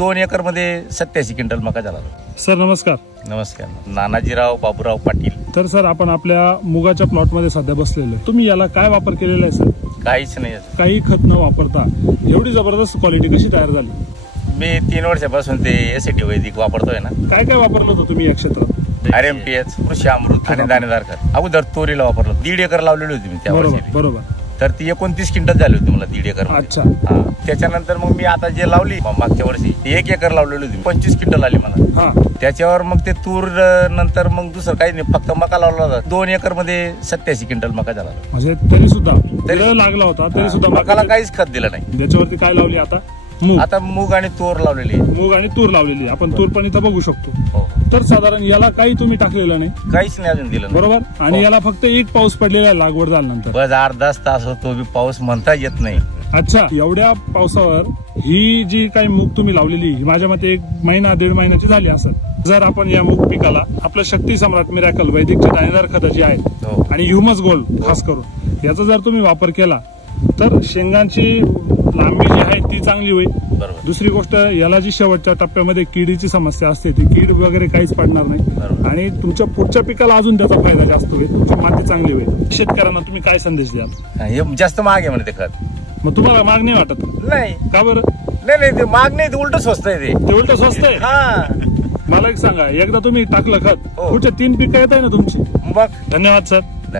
2 acre मध्ये 87 quintal मका झाला। सर नमस्कार। नमस्कार। नानाजीराव बाबूराव पाटील। तर सर आपण आपल्या मुगाच्या प्लॉट मध्ये सध्या बसलेलो आहे। तुम्ही याला काय वापर केलेला आहे सर? काहीच नाही, काही खत न वापरता एवढी जबरदस्त क्वालिटी कशी तयार झाली? मी 3 वर्षापासून ते एसटी वैदिक वापरतोय ना। काय काय वापरलं होतं तुम्ही या क्षेत्रात? RMPH, कृषी अमृत आणि दाणेदार खत। अगोदर तोरीला वापरलं, 1.5 एकर लावलेली होती मी त्या वर्षी। बरोबर। तर ती 29 क्विंटल झाली होती मला 1.5 एकर। अच्छा। त्याच्यानंतर मग मी आता जे लावली मागच्या वर्षी 1 एकर लावलेली होती, 25 क्विंटल आली मला। त्याच्यावर मग ते तूर नंतर मग दुसरं काही नाही, फक्त मका लावला होता। 2 एकर मध्ये 87 क्विंटल मका झाला। म्हणजे तरी सुद्धा लागला होता, तरी सुद्धा मकाला काहीच खत दिलं नाही। त्याच्यावरती काय लावली आता? आता मूग आणि तूर लावलेली। मूग आणि तूर लावलेली आपण तूर पण इथं बघू शकतो। तर साधारण याला काही तुम्ही टाकलेलं नाही? काहीच नाही अजून दिलं। बरोबर। आणि याला फक्त एक पाऊस पडलेला लागवड झाल्यानंतर, बस 8-10 तास होतो, पाऊस म्हणता येत नाही। अच्छा, एवढ्या पावसावर ही जी काही मूग तुम्ही लावलेली माझ्या मते 1 महिना 1.5 महिन्याची झाली असत। जर आपण या मूग पिकाला आपलं शक्ती सम्राट मिरॅकल वैदिकचे दाणेदार खत जी आहेत आणि ह्युमस गोल्ड खास करून याचा जर तुम्ही वापर केला तर शेंगांची लांबी जी आहे ती चांगली होईल। दुसरी गोष्ट, याला जी शेवटच्या टप्प्यामध्ये किडीची समस्या असते ती कीड वगैरे काहीच पडणार नाही आणि तुमच्या पुढच्या पिकाला अजून त्याचा फायदा जास्त होईल, तुमची माती चांगली होईल। शेतकऱ्यांना तुम्ही काय संदेश द्याल? हे जास्त महाग आहे म्हणते खत। मग तुम्हाला महाग नाही वाटत? नाही। का बरं? नाही, ते महाग नाही, ते उलट स्वस्त आहे। ते उलट स्वस्त आहे? मला एक सांगा, एकदा तुम्ही टाकलं खत पुढच्या 3 पिकं येत आहे ना तुमची? धन्यवाद सर।